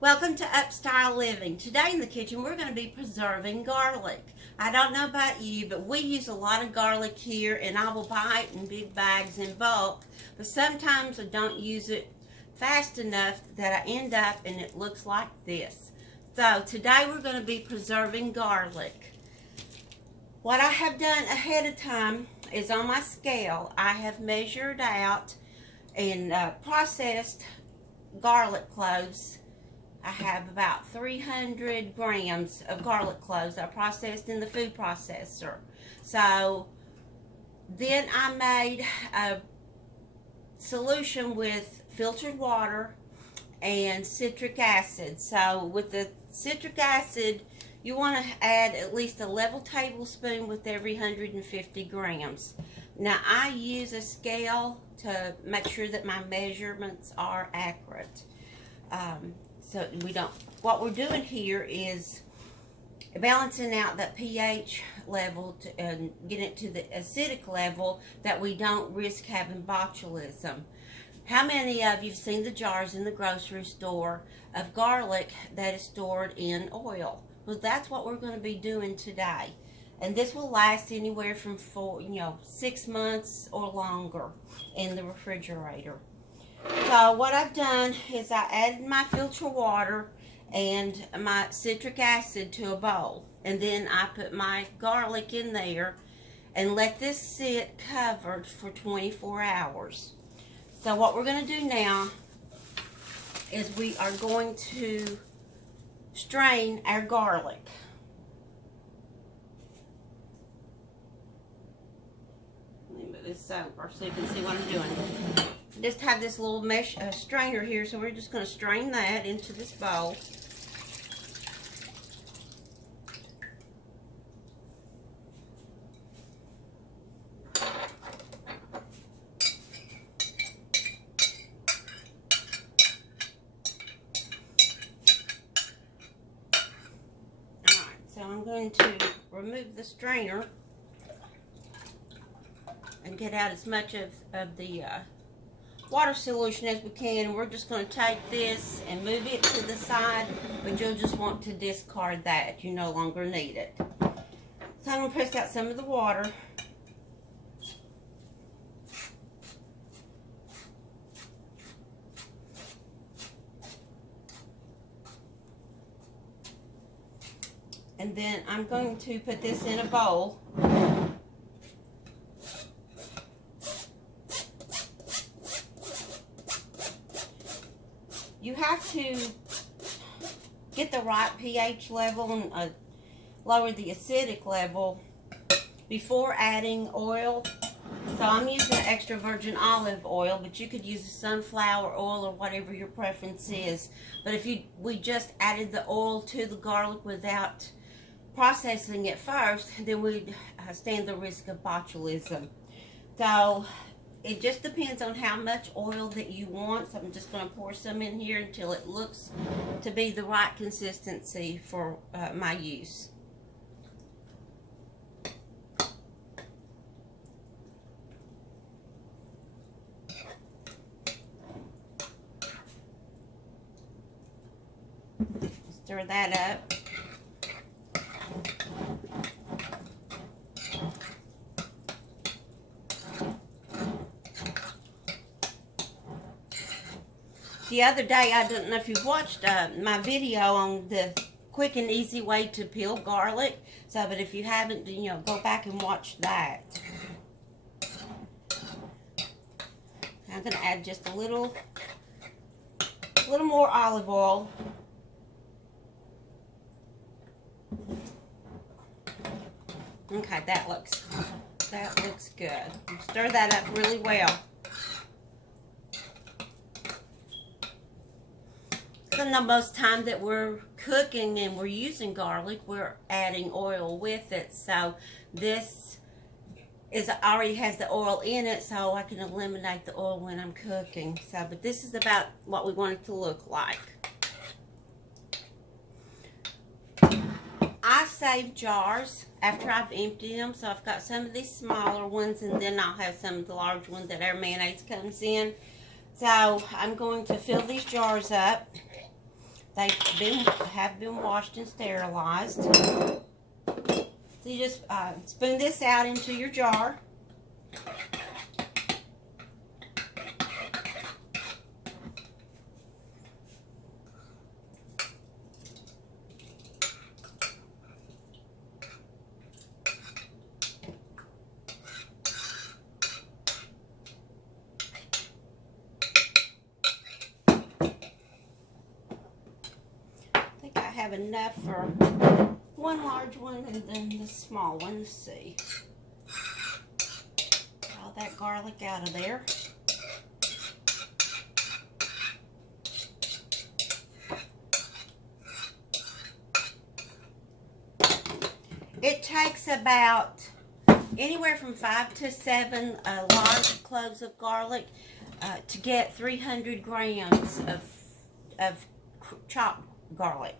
Welcome to Upstyle Living. Today in the kitchen we're going to be preserving garlic. I don't know about you, but we use a lot of garlic here, and I will buy it in big bags in bulk, but sometimes I don't use it fast enough that I end up and it looks like this. So today we're going to be preserving garlic. What I have done ahead of time is on my scale I have measured out and processed garlic cloves. I have about 300 grams of garlic cloves I processed in the food processor. So then I made a solution with filtered water and citric acid. So with the citric acid, you want to add at least a level tablespoon with every 150 grams. Now I use a scale to make sure that my measurements are accurate. So what we're doing here is balancing out that pH level and getting it to the acidic level that we don't risk having botulism. How many of you have seen the jars in the grocery store of garlic that is stored in oil? Well, that's what we're going to be doing today. And this will last anywhere from 6 months or longer in the refrigerator. So what I've done is I added my filter water and my citric acid to a bowl, and then I put my garlic in there and let this sit covered for 24 hours. So what we're going to do now is we are going to strain our garlic. Let me move this over so you can see what I'm doing. Just have this little mesh strainer here, so we're just going to strain that into this bowl. Alright, so I'm going to remove the strainer and get out as much of the water solution as we can, and we're just going to take this and move it to the side, but you'll just want to discard that. You no longer need it. So I'm going to press out some of the water. And then I'm going to put this in a bowl. You have to get the right pH level and lower the acidic level before adding oil. So I'm using extra virgin olive oil, but you could use sunflower oil or whatever your preference is. But if we just added the oil to the garlic without processing it first, then we'd stand the risk of botulism. So it just depends on how much oil that you want. So I'm just going to pour some in here until it looks to be the right consistency for my use. Stir that up. The other day, I don't know if you've watched my video on the quick and easy way to peel garlic. So, but if you haven't, go back and watch that. I'm going to add just a little more olive oil. Okay, that looks good. Stir that up really well. The most time that we're cooking and we're using garlic, we're adding oil with it. So this already has the oil in it, so I can eliminate the oil when I'm cooking. So, but this is about what we want it to look like. I save jars after I've emptied them, so I've got some of these smaller ones, and then I'll have some of the large ones that our mayonnaise comes in. So I'm going to fill these jars up. They have been washed and sterilized. So you just spoon this out into your jar. I have enough for one large one and then the small one. Let's see. All that garlic out of there. It takes about anywhere from 5 to 7 large cloves of garlic to get 300 grams of chopped garlic.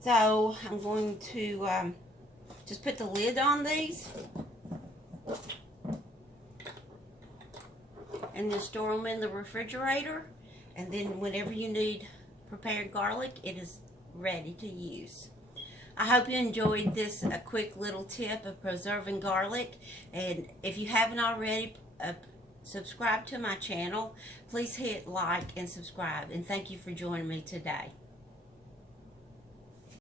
So I'm going to just put the lid on these and then store them in the refrigerator, and then whenever you need prepared garlic, it is ready to use. I hope you enjoyed this quick little tip of preserving garlic, and if you haven't already subscribed to my channel, please hit like and subscribe, and thank you for joining me today.